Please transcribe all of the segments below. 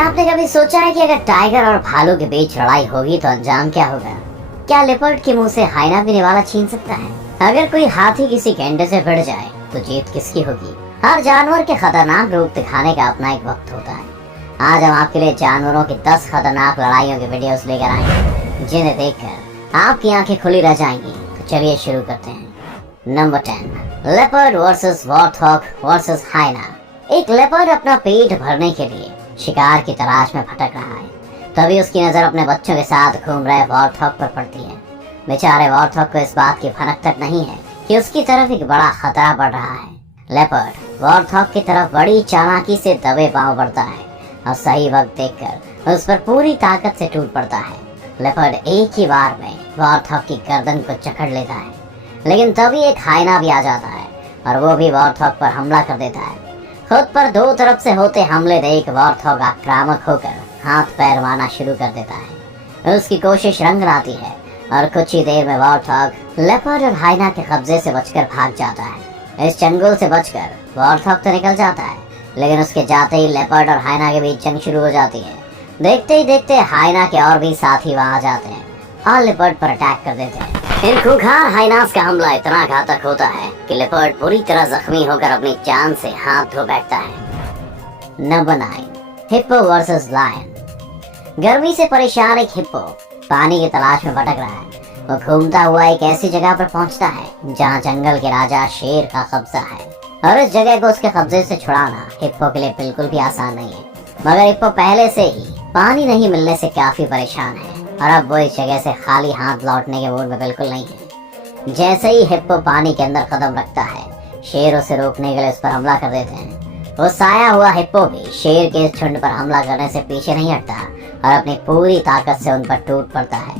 क्या आपने कभी सोचा है कि अगर टाइगर और भालू के बीच लड़ाई होगी तो अंजाम क्या होगा? क्या लेपर्ड के मुंह से हाइना भी निवाला छीन सकता है? अगर कोई हाथी किसी गेंडे से भिड़ जाए तो जीत किसकी होगी? हर जानवर के खतरनाक रूप दिखाने का अपना एक वक्त होता है। आज हम आपके लिए जानवरों की 10 खतरनाक लड़ाइयों की वीडियोस लेकर आए हैं, जिन्हें देखकर आपकी आंखें खुली रह जाएंगी। तो चलिए शुरू करते हैं। Number 10, leopard versus warthog versus hyena. एक लेपर्ड अपना पेट भरने के लिए शिकार की तलाश में भटक रहा है। तभी उसकी नजर अपने बच्चों के साथ घूम रहे वॉर्थॉग पर पड़ती है। बेचारे वॉर्थॉग को इस बात की भनक तक नहीं है कि उसकी तरफ एक बड़ा खतरा बढ़ रहा है। लेपर्ड वॉर्थॉग की तरफ बड़ी चालाकी से दबे पांव बढ़ता है और सही वक्त देखकर उस पर पूरी ताकत से टूट पड़ता है। लेपर्ड एक ही बार में वॉर्थॉग की गर्दन को जकड़ लेता है, लेकिन तभी एक हाइना भी आ जाता है और वो भी वॉर्थॉग पर हमला कर देता है। खुद पर दो तरफ से होते हमले देख वॉर्थॉग आक्रामक होकर हाथ पैर मारना शुरू कर देता है। उसकी कोशिश रंग लाती है और कुछ ही देर में वॉर्थॉग लेपर्ड और हाइना के कब्जे से बचकर भाग जाता है। इस चंगुल से बचकर वॉर्थॉग तो निकल जाता है, लेकिन उसके जाते ही लेपर्ड और हाइना के बीच जंग शुरू हो जाती है। देखते ही देखते हाइना के और भी साथी वहां आ जाते हैं और लेपर्ड पर अटैक कर देते हैं। इन खूंखार हाइनास का हमला इतना घातक होता है कि लेपर्ड पूरी तरह जख्मी होकर अपनी जान से हाथ धो बैठता है। Number 9, hippo versus lion. गर्मी से परेशान एक हिप्पो पानी की तलाश में भटक रहा है। वो घूमता हुआ एक ऐसी जगह पर पहुंचता है जहां जंगल के राजा शेर का कब्जा है, और इस जगह को उसके कब्जे से छुड़ाना हिप्पो के लिए बिल्कुल भी आसान नहीं है। मगर हिप्पो पहले से ही पानी नहीं मिलने से काफी परेशान है और अब वो इस जगह से खाली हाथ लौटने के मूड में बिल्कुल नहीं है। जैसे ही हिप्पो पानी के अंदर कदम रखता है, शेर उसे रोकने के लिए उस पर हमला कर देते हैं। वो साया हुआ हिप्पो भी शेर के इस झुंड पर हमला करने से पीछे नहीं हटता और अपनी पूरी ताकत से उन पर टूट पड़ता है।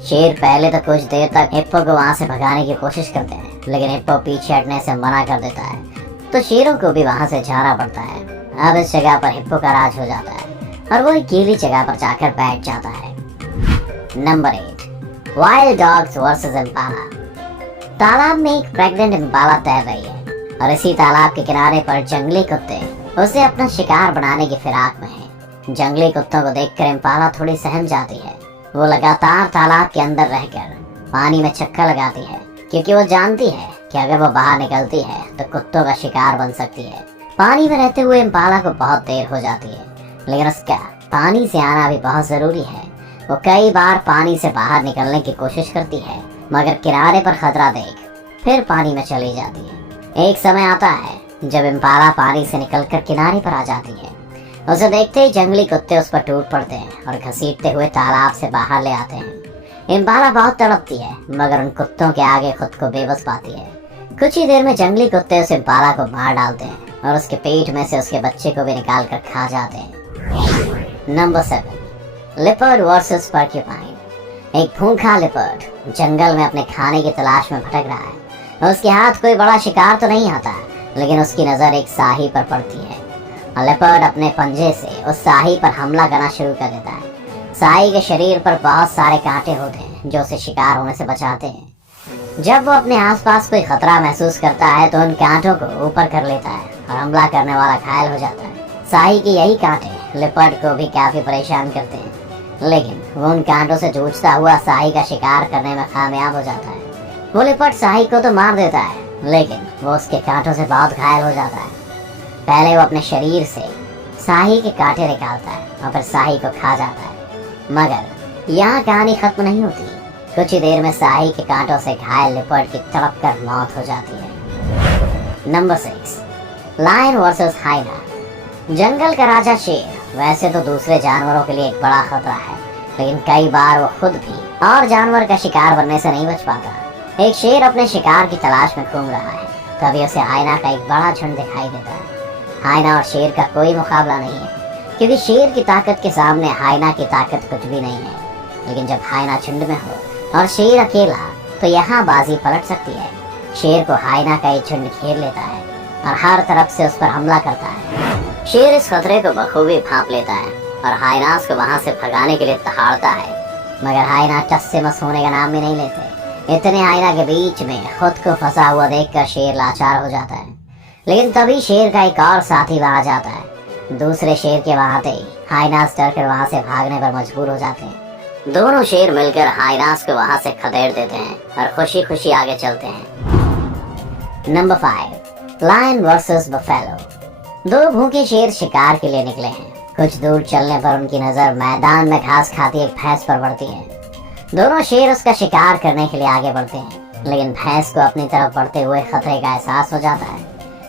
शेर पहले तो कुछ देर तक हिप्पो को वहां से भगाने की कोशिश करते हैं, लेकिन हिप्पो पीछे हटने से मना कर देता है, तो शेरों को भी वहां से जाना पड़ता है। अब इस जगह पर हिप्पो का राज हो जाता है और वो एक गीली जगह पर जाकर बैठ जाता है। Number 8, wild dogs versus Impala. तालाब में एक प्रेग्नेंट इम्पाला तैर रही है और इसी तालाब के किनारे पर जंगली कुत्ते उसे अपना शिकार बनाने की फिराक में हैं। जंगली कुत्तों को देखकर इम्पाला थोड़ी सहम जाती है। वो लगातार तालाब के अंदर रहकर पानी में चक्कर लगाती है, क्योंकि वो जानती है कि अगर वो बाहर निकलती है तो कुत्तों का शिकार बन सकती है। पानी में रहते हुए इम्पाला को बहुत देर हो जाती है, लेकिन उसका पानी से आना भी बहुत जरूरी है। वो कई बार पानी से बाहर निकलने की कोशिश करती है, मगर किनारे पर खतरा देख फिर पानी में चली जाती है। एक समय आता है जब इम्पाला पानी से निकलकर किनारे पर आ जाती है। उसे देखते ही जंगली कुत्ते उस पर टूट पड़ते हैं और घसीटते हुए तालाब से बाहर ले आते हैं। इम्पाला बहुत तड़पती है, मगर उन कुत्तों के आगे खुद को बेबस पाती है। कुछ ही देर में जंगली कुत्ते उस इम्पाला को मार डालते हैं और उसके पेट में से उसके बच्चे को भी निकाल कर खा जाते हैं। Number 7, leopard versus porcupine. एक भूखा लेपर्ड जंगल में अपने खाने की तलाश में भटक रहा है। उसके हाथ कोई बड़ा शिकार तो नहीं आता, लेकिन उसकी नजर एक साही पर पड़ती है। लेपर्ड अपने पंजे से उस साही पर हमला करना शुरू कर देता है। साही के शरीर पर बहुत सारे कांटे होते हैं जो उसे शिकार होने से बचाते हैं। जब वो अपने आसपास कोई खतरा महसूस करता है तो उन कांटों को ऊपर कर लेता है और हमला करने वाला घायल हो जाता है। साही के यही कांटे लेपर्ड को भी काफी परेशान करते हैं, लेकिन वो उन कांटों से जूझता हुआ साही का शिकार करने में कामयाब हो जाता है। वो लेपर्ड साही को तो मार देता है, लेकिन वो उसके कांटों से बहुत घायल हो जाता है। पहले वो अपने शरीर से साही के कांटे निकालता है और फिर साही को खा जाता है, मगर यहाँ कहानी खत्म नहीं होती। कुछ ही देर में साही के कांटों से घायल लेपर्ड की तड़प कर मौत हो जाती है। Number 6, lion versus hyena. जंगल का राजा शेर वैसे तो दूसरे जानवरों के लिए एक बड़ा खतरा है, लेकिन कई बार वो खुद भी और जानवर का शिकार बनने से नहीं बच पाता। एक शेर अपने शिकार की तलाश में घूम रहा है, तभी उसे हाइना का एक बड़ा झुंड दिखाई देता है। हाइना और शेर का कोई मुकाबला नहीं है, क्योंकि शेर की ताकत के सामने हाइना की ताकत कुछ भी नहीं है। लेकिन जब हाइना झुंड में हो और शेर अकेला, तो यहाँ बाजी पलट सकती है। शेर को हाइना का एक झुंड घेर लेता है और हर तरफ से उस पर हमला करता है। शेर इस खतरे को बखूबी भांप लेता है और हाइनास को वहां से भगाने के लिए दहाड़ता है, मगर हाइना टस से मस होने का नाम भी नहीं लेते। इतने हाइना के बीच में खुद को फंसा हुआ देखकर शेर लाचार हो जाता है, लेकिन तभी शेर का एक और साथी वहां जाता है दूसरे शेर के वहां आते ही हाइनास डरकर वहां से भागने पर मजबूर हो जाते हैं। दोनों शेर मिलकर हाइनास को वहां से खदेड़ देते हैं और खुशी खुशी आगे चलते हैं। Number 5, lion versus buffalo. दो भूखे शेर शिकार के लिए निकले हैं। कुछ दूर चलने पर उनकी नजर मैदान में घास खाती एक भैंस पर पड़ती है। दोनों शेर उसका शिकार करने के लिए आगे बढ़ते हैं, लेकिन भैंस को अपनी तरफ बढ़ते हुए खतरे का एहसास हो जाता है।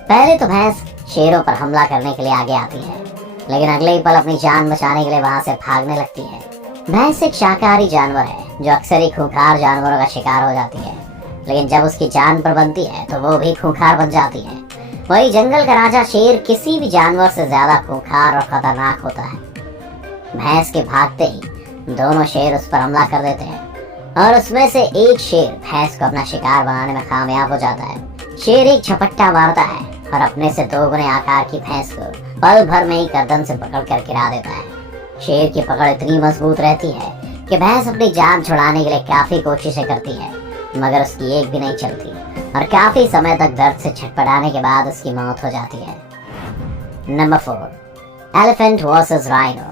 पहले तो भैंस शेरों पर हमला करने के लिए आगे आती है, लेकिन अगले ही पल अपनी जान बचाने के लिए वहां से भागने लगती है। भैंस एक शाकाहारी जानवर है जो अक्सर ही खूंखार जानवरों का शिकार हो जाती है, लेकिन जब उसकी जान पर बनती है तो वो भी खूंखार बन जाती है। वही जंगल का राजा शेर किसी भी जानवर से ज्यादा खूंखार और खतरनाक होता है। भैंस के भागते ही दोनों शेर उस पर हमला कर देते हैं और उसमें से एक शेर भैंस को अपना शिकार बनाने में कामयाब हो जाता है। शेर एक झपट्टा मारता है और अपने से 2 गुने आकार की भैंस को पल भर में ही गर्दन से पकड़कर गिरा देता है। शेर की पकड़ इतनी मजबूत रहती है कि भैंस अपनी जान छुड़ाने के लिए काफी कोशिशें करती है, मगर उसकी एक भी नहीं चलती और काफी समय तक दर्द से छटपटाने के बाद उसकी मौत हो जाती है। Number 4, elephant versus rhino.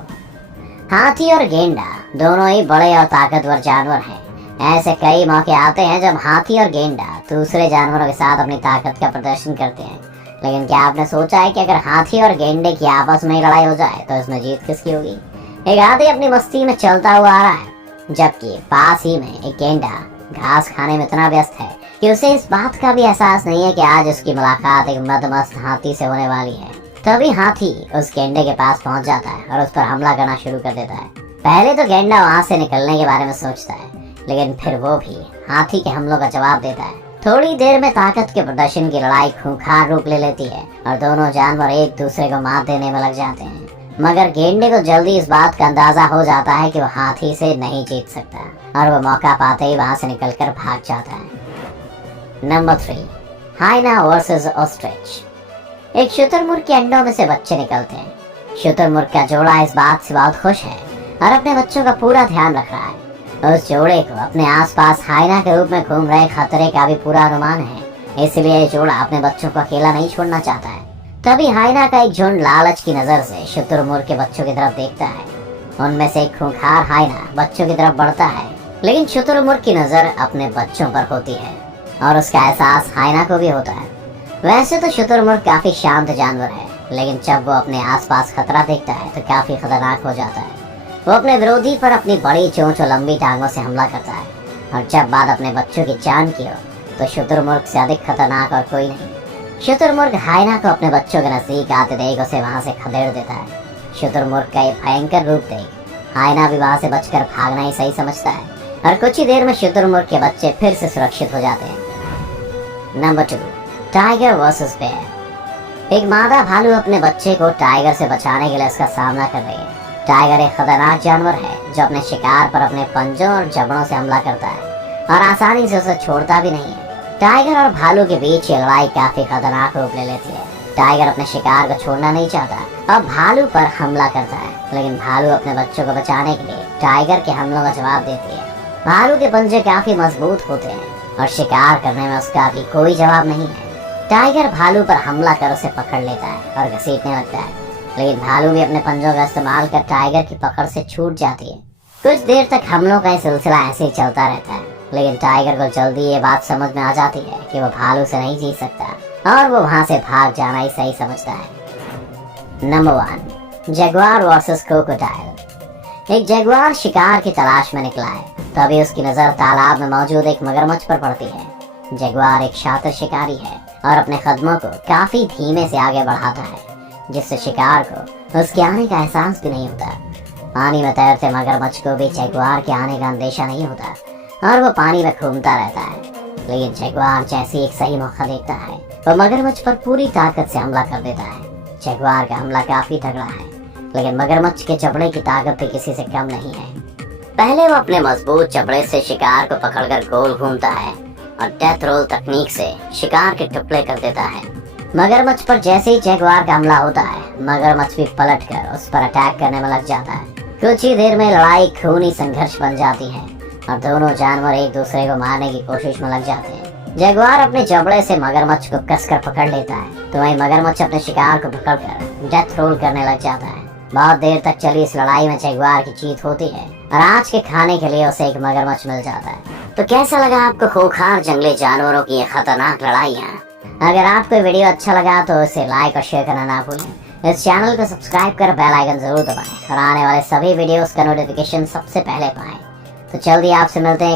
हाथी और गेंडा दोनों ही बड़े और ताकतवर जानवर हैं। ऐसे कई मौके आते हैं जब हाथी और गेंडा दूसरे जानवरों के साथ अपनी ताकत का प्रदर्शन करते हैं, लेकिन क्या आपने सोचा है कि अगर हाथी और गेंडे की आपस में लड़ाई हो जाए तो इसमें जीत किसकी होगी? एक हाथी अपनी मस्ती में चलता हुआ आ रहा है, जबकि पास ही में एक गेंडा घास खाने में इतना व्यस्त है कि उसे इस बात का भी एहसास नहीं है कि आज उसकी मुलाकात एक मदमस्त हाथी से होने वाली है। तभी हाथी उस गेंडे के पास पहुंच जाता है और उस पर हमला करना शुरू कर देता है। पहले तो गेंडा वहां से निकलने के बारे में सोचता है, लेकिन फिर वो भी हाथी के हमलों का जवाब देता है। थोड़ी देर में ताकत के प्रदर्शन की लड़ाई खूंखार रूप ले लेती है और दोनों जानवर एक दूसरे को मात देने में लग जाते हैं। मगर गेंडे को जल्दी इस बात का अंदाजा हो जाता है कि वो हाथी से नहीं जीत सकता और वो मौका पाते ही वहां से निकलकर भाग जाता है। Number 3, hyena versus ostrich. एक शुतुरमुर्ग के अंडों में से बच्चे निकलते हैं। शुतुरमुर्ग का जोड़ा इस बात से बहुत खुश है और अपने बच्चों का पूरा ध्यान रख रहा है। उस जोड़े को अपने आसपास हाइना के रूप में घूम रहे खतरे का भी पूरा अनुमान है, इसलिए ये जोड़ा अपने बच्चों को अकेला नहीं छोड़ना चाहता है। तभी हाइना का एक झुंड लालच की नजर से शुतुरमुर्ग के बच्चों की तरफ देखता है। उनमें से एक खूंखार हाइना बच्चों की तरफ बढ़ता है, लेकिन शुतुरमुर्ग की नजर अपने बच्चों पर होती है और उसका एहसास हाइना को भी होता है। वैसे तो शुतुरमुर्ग काफी शांत जानवर है, लेकिन जब वो अपने आसपास खतरा देखता है तो काफी खतरनाक हो जाता है। वो अपने विरोधी पर अपनी बड़ी चोंच और लंबी टांगों से हमला करता है, और जब बात अपने बच्चों की जान की हो तो शुतुरमुर्ग से अधिक खतरनाक और कोई नहीं। शुतुरमुर्ग हाइना को अपने बच्चों के नजदीक आते देख उसे वहां से खदेड़ देता है। शुतुरमुर्ग का ये भयंकर रूप देख हाइना भी वहां से बचकर भागना ही सही समझता है और कुछ ही देर में शुतुरमुर्ग के बच्चे फिर से सुरक्षित हो जाते हैं। Number 2, tiger versus bear. एक मादा भालू अपने बच्चे को टाइगर से बचाने के लिए उसका सामना कर रही है। टाइगर एक खतरनाक जानवर है जो अपने शिकार पर अपने पंजों और जबड़ों से हमला करता है और आसानी से उसे छोड़ता भी नहीं है। टाइगर और भालू के बीच ये लड़ाई काफी खतरनाक रूप ले लेती है। टाइगर अपने शिकार को छोड़ना नहीं चाहता और भालू पर हमला करता है, लेकिन भालू अपने बच्चों को बचाने के लिए टाइगर के हमलों का जवाब देती है। भालू के पंजे काफी मजबूत होते हैं और शिकार करने में उसका भी कोई जवाब नहीं है। टाइगर भालू पर हमला कर उसे पकड़ लेता है और घसीटने लगता है, लेकिन भालू भी अपने पंजों का इस्तेमाल कर टाइगर की पकड़ से छूट जाती है। कुछ देर तक हमलों का सिलसिला ऐसे ही चलता रहता है, लेकिन टाइगर को जल्दी ये बात समझ में आ जाती है कि वो भालू से नहीं जीत सकता और वो वहां से भाग जाना ही सही समझता है। Number 1, Jaguar versus crocodile. एक जगुआर शिकार की तलाश में निकला है, तभी उसकी नजर तालाब में मौजूद एक मगरमच्छ पर पड़ती है। जगुआर एक शातिर शिकारी है और अपने कदमों को काफी धीमे से आगे बढ़ाता है, जिससे शिकार को उसके आने का एहसास भी नहीं होता। पानी में तैरते मगरमच्छ को भी जगुआर के आने का अंदेशा नहीं होता और वो पानी में घूमता रहता है, लेकिन जगुआर जैसे एक सही मौका देखता है वो मगरमच्छ पर पूरी ताकत से हमला कर देता है। जगुआर का हमला काफी तगड़ा है, लेकिन मगरमच्छ के जबड़े की ताकत भी किसी से कम नहीं है। पहले वो अपने मजबूत जबड़े से शिकार को पकड़कर गोल घूमता है और डेथ रोल तकनीक से शिकार के टुकड़े कर देता है। मगरमच्छ पर जैसे ही जगुआर का हमला होता है, मगरमच्छ भी पलटकर उस पर अटैक करने में लग जाता है। कुछ ही देर में लड़ाई खूनी संघर्ष बन जाती है और दोनों जानवर एक दूसरे को मारने की कोशिश में लग जाते हैं। जगुआर अपने जबड़े से मगरमच्छ को कसकर पकड़ लेता है तो वही मगरमच्छ अपने शिकार को पकड़कर डेथ रोल करने लग जाता है। बहुत देर तक चली इस लड़ाई में जगुआर की जीत होती है और आज के खाने के लिए उसे एक मगरमच्छ मिल जाता है। तो कैसा लगा आपको खूंखार जंगली जानवरों की ये खतरनाक लड़ाइयाँ? अगर आपको वीडियो अच्छा लगा तो इसे लाइक और शेयर करना ना भूलें। इस चैनल को सब्सक्राइब कर बेल आइकन जरूर दबाएं और आने वाले सभी वीडियोस का नोटिफिकेशन सबसे पहले पाएं। तो जल्दी आपसे मिलते हैं।